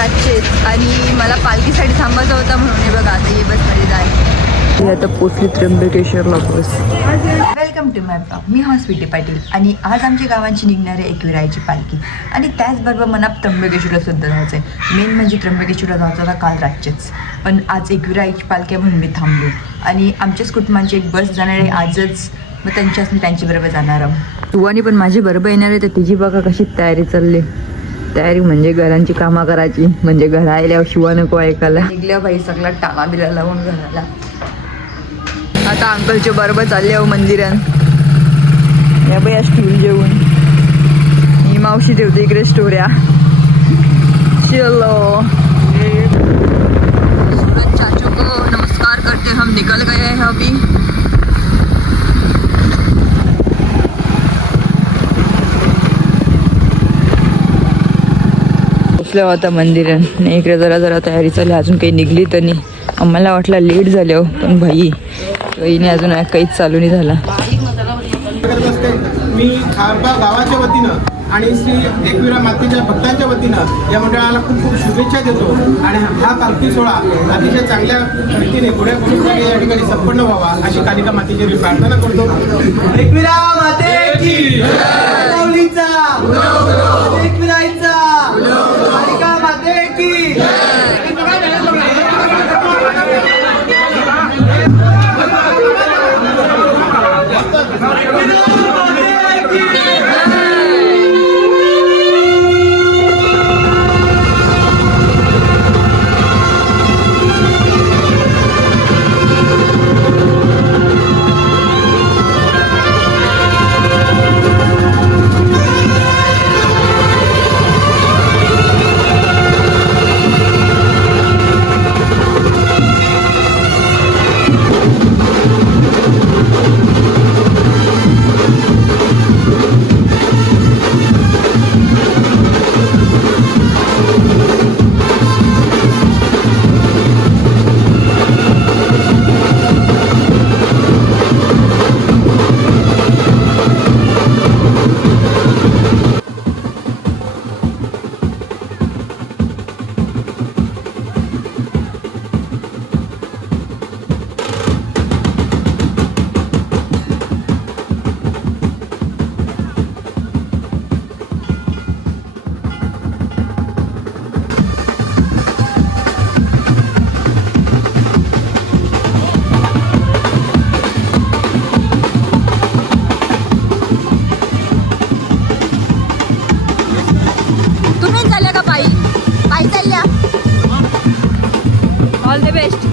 रातचेच आणि मला पालखीसाठी थांबायचं होता म्हणून हे बघा आता ये बसमध्ये जायचं. आता पोचली त्र्यंबकेश्वरला bus. Welcome to my blog. मी स्वीटी पाटील आणि आज आमच्या गावांची निघणारी एकविराईची पालखी आणि त्याचबरोबर मला त्र्यंबकेश्वरला सुद्धा जायचं आहे. मेन म्हणजे त्र्यंबकेश्वरला जायचं होता काल रातचेच, पण आज एकविराईची पालखी म्हणून मी थांबलो आणि आमच्याच कुटुंबांची एक बस जाणार आहे आजच, मग मी त्यांच्याबरोबर जाणार आहोत. तुवानी पण माझी बरोबर येणार आहे, तर तिची बघा कशी तयारी चालली. तयारी म्हणजे घरांची कामं करायची, म्हणजे घरा आल्यावर शिवा नको ऐकायला. निघल्या बाई सगळा टाळा बिला लावून घराला. आता अंकलचे बरोबर चालले हो मंदिरात. या बाई या स्टूल जेवून ही मावशी ठेवते इकडे स्टोऱ्या. चलो सूरज चाचू को नमस्कार करते हम निकल गए हैं अभी. पोचल्या होता मंदिरात. इकडे जरा तयारी चालली, अजून काही निघली तर नाही. आम्हाला वाटलं लेट झाले हो, पण भाई काही अजून काहीच चालू नाही झाला. मी खारबा गावाच्या वतीनं आणि श्री एकविरा मातेच्या भक्तांच्या वतीनं या मंडळाला खूप खूप शुभेच्छा देतो आणि हा पालखी सोहळा अतिशय चांगल्या रीतीने पुढे या ठिकाणी संपन्न व्हावा अशी कालिका मातेची प्रार्थना करतो. एकविरा माते की माऊलीचा एकविराईचा कालिका माते की. All the best.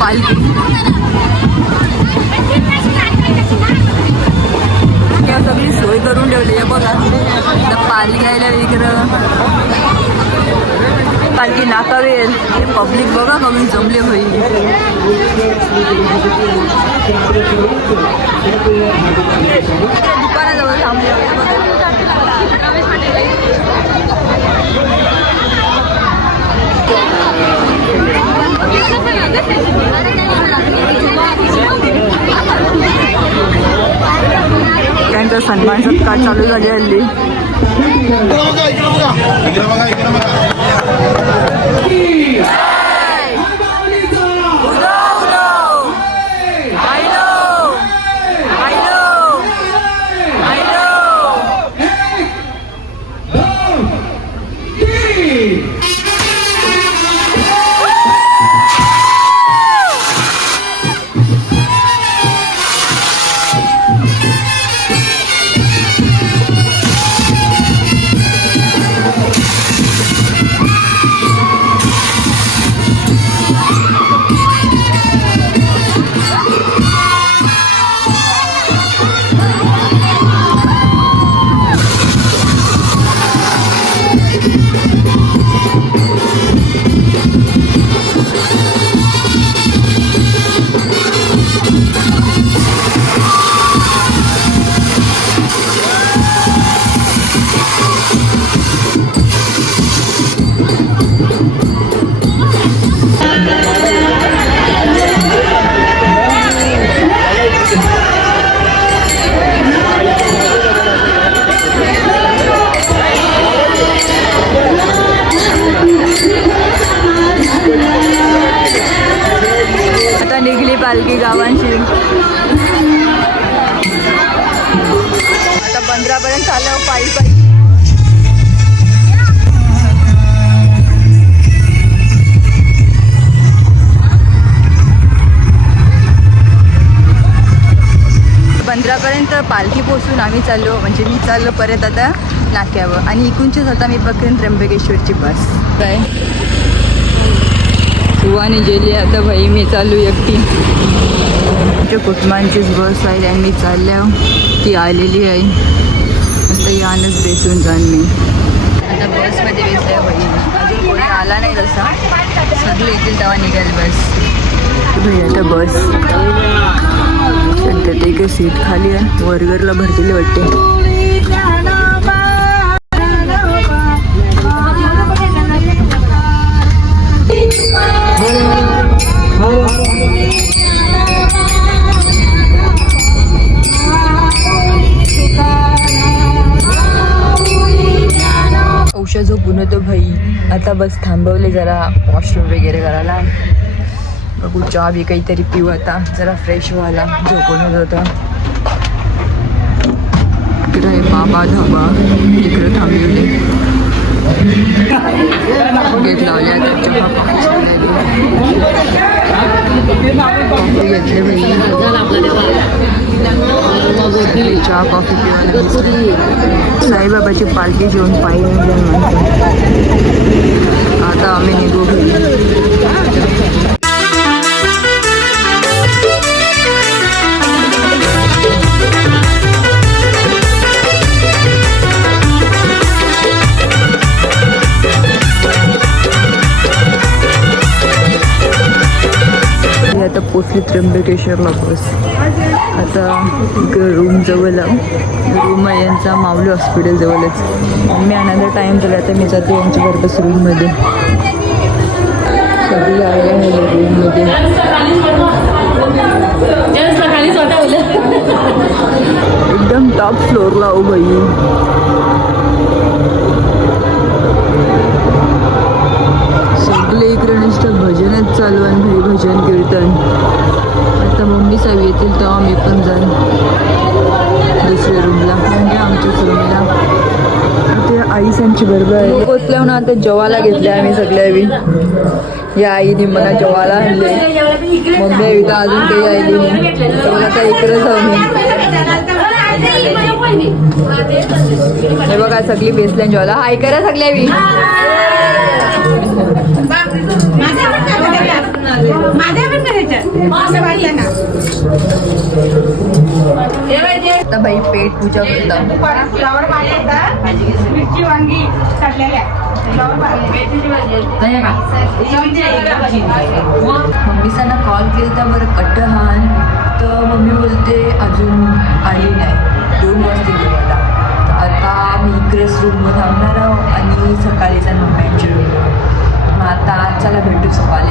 पालखी सगळी सोय करून ठेवली आहे बघा. पालखी घ्यायला इकडं पालखी नाकावेल पब्लिक बघा कमी जमले भाई. दुकानाजवळ थांबले त्यांचा सन्मान सत्कार चालू झाली हल्ली. Hey! दोघांची. आता 15पर्यंत चाललं पायी पायी. पर्यंत पालखी पोचून आम्ही चाललो, म्हणजे मी चाललो परत आता नाक्यावर. आणि इकूनचीच आता मी बघेन त्र्यंबकेश्वरची बस. काय सुवानी गेली आता भाई, मी चालू एकटी. आमच्या कुटुंबांचीच बस आहे आणि मी चालल्या ती आलेली आहे. आता यानच बेसून जाण मी. आता बसमध्ये बेसल्या भाई, अजून कोणी आला नाही तसा. सगळे येतील तेव्हा निघाल बस. भाई आता बस त्यात एक सीट खाली आहे. वर्गरला भरलेली वाटते. औषध झोपून होतो भाई. आता बस थांबवले जरा वॉशरूम वगैरे करायला. बघू चहा बी काहीतरी पिऊ आता, जरा फ्रेश व्हायला. झोपून होत होतं. इकडं आहे बाबा धाबा, तिकडं थांबवले. गेट लावले आता चहा कॉफी घेतले भाई. चहा कॉफी पिवायला. साईबाबाची पालखी घेऊन पायी म्हणते. आता आम्ही निघू घरी. आता पोचली त्र्यंबकेश्वरला बस. आता रूम जवळ रूम आहे यांचा माऊली हॉस्पिटल जवळच. मी अनदर टाईम झाला आता मी जाते यांच्या बरोबर रूममध्ये. सगळी आले आहे रूममध्ये. एकदम टॉप फ्लोअरला हो बाई. सगळे इकडे नुसतं भजनच चालू आहे भाई, भजन कीर्तन. आता मम्मी साहेब येतील तेव्हा मी पण जाईन दुसऱ्या रूमला, म्हणजे आमच्याच रूमला. ते आई सांची बरोबर आहे. पोचल्यावर ना आता जेवायला घेतले आम्ही सगळ्या. या आईने मला जेवायला आणले. मम्मी इथं अजून काही आली नाही. तर आता इकडे जाऊन हे बघा सगळी बेसल्या जेवायला. हाय करा सगळ्या बी. आता बाई पेट पूजा करता. मम्मीसांना कॉल केला बरं कटहान, तर मम्मी बोलते अजून आली नाही, 2 वाजता गेला. तर आता मी इकडेच रूमवर थांबणार आहोत आणि सकाळीचा मम्मीची रूम. मग आता चला भेटू सकाळी.